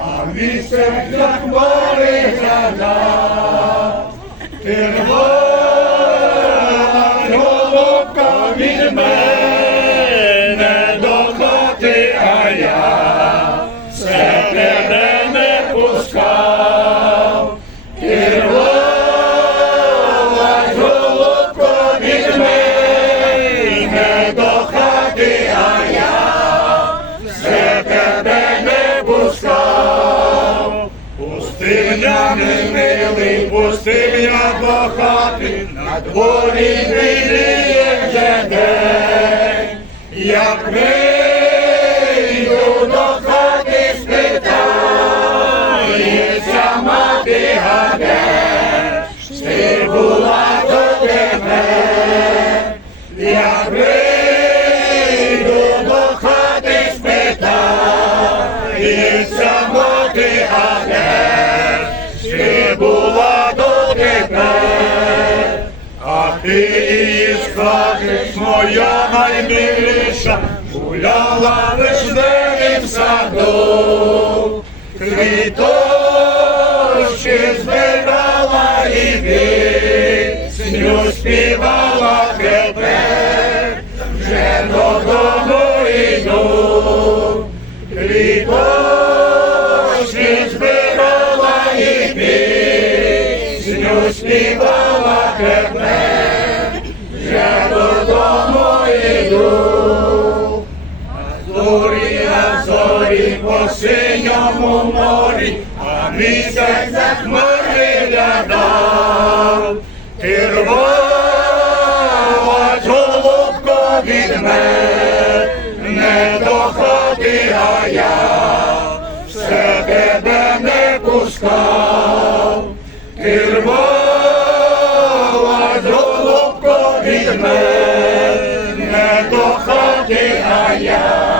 а місяць за хмари глядав. Я милий, пустив я до хати, на дворі біліє день. Як вийду Ти скажеш, моя наймиліша, гуляла вишневим саду, квіточки збирала і пісню співала тебе, вже додому співала тебе, вже додому йду. Зорі на зорі по синьому морі, а місяць за хмари глядав. Ти рвала голубко від мене до хати, а я все тебе не пускав. Ти голубко від мене до хати, а я